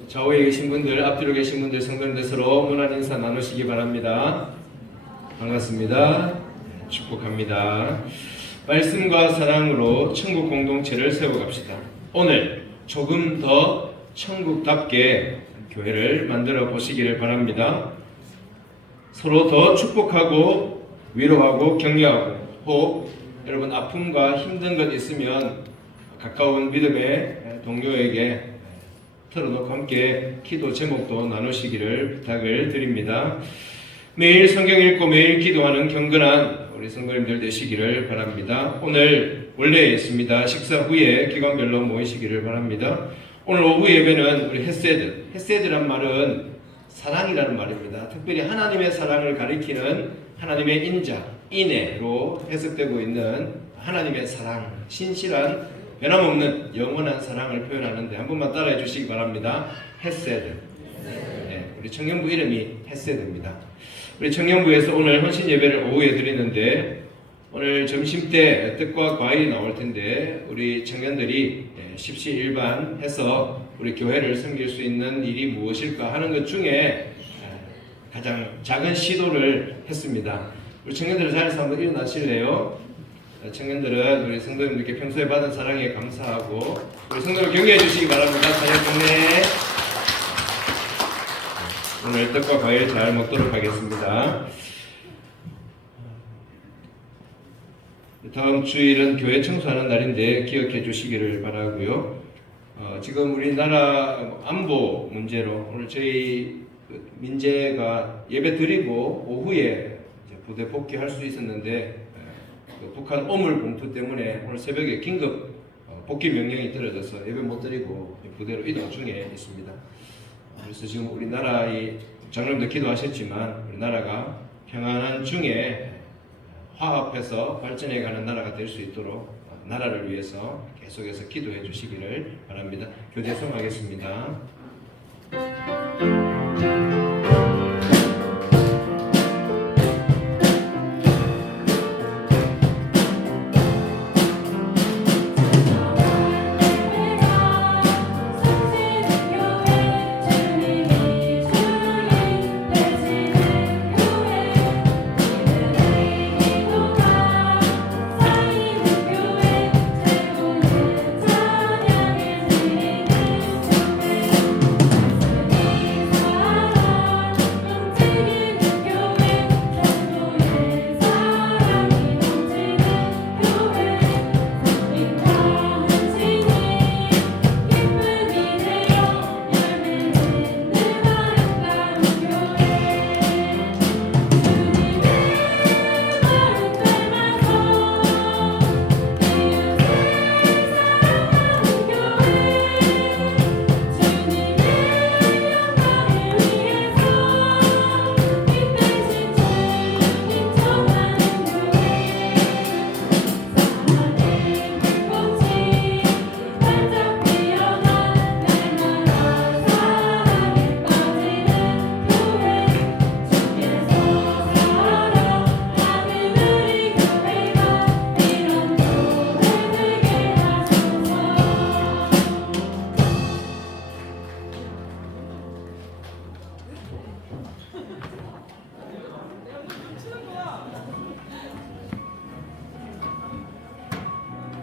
좌우에 계신 분들, 앞뒤로 계신 분들, 성도님들 서로 문안 인사 나누시기 바랍니다. 반갑습니다. 축복합니다. 말씀과 사랑으로 천국 공동체를 세워갑시다. 오늘 조금 더 천국답게 교회를 만들어 보시기를 바랍니다. 서로 더 축복하고 위로하고 격려하고 혹 여러분 아픔과 힘든 것 있으면 가까운 믿음의 동료에게 털어놓고 함께 기도 제목도 나누시기를 부탁을 드립니다. 매일 성경 읽고 매일 기도하는 경건한 우리 성도님들 되시기를 바랍니다. 오늘 원래 있습니다. 식사 후에 기관별로 모이시기를 바랍니다. 오늘 오후 예배는 우리 헤세드, 헤세드란 말은 사랑이라는 말입니다. 특별히 하나님의 사랑을 가리키는 하나님의 인자, 인애로 해석되고 있는 하나님의 사랑, 신실한 변함없는 영원한 사랑을 표현하는데 한 번만 따라해 주시기 바랍니다. 헤세드. 네, 우리 청년부 이름이 헤세드입니다. 우리 청년부에서 오늘 헌신 예배를 오후에 드리는데 오늘 점심때 떡과 과일이 나올 텐데 우리 청년들이 십시일반해서 우리 교회를 섬길 수 있는 일이 무엇일까 하는 것 중에 가장 작은 시도를 했습니다. 우리 청년들 자리에서 한번 일어나실래요? 청년들은 우리 성도님들께 평소에 받은 사랑에 감사하고 우리 성도를 격려해 주시기 바랍니다. 자녀 경례. 오늘 떡과 과일 잘 먹도록 하겠습니다. 다음 주일은 교회 청소하는 날인데 기억해 주시기를 바라고요. 지금 우리나라 안보 문제로 오늘 저희 민재가 예배 드리고 오후에 이제 부대 복귀할 수 있었는데 그 북한 오물 봉투 때문에 오늘 새벽에 긴급 복귀 명령이 떨어져서 예배 못 드리고 부대로 이동 중에 있습니다. 그래서 지금 우리나라의 장로님도 기도하셨지만 우리나라가 평안한 중에 화합해서 발전해가는 나라가 될 수 있도록 나라를 위해서 계속해서 기도해 주시기를 바랍니다. 교대 성하겠습니다.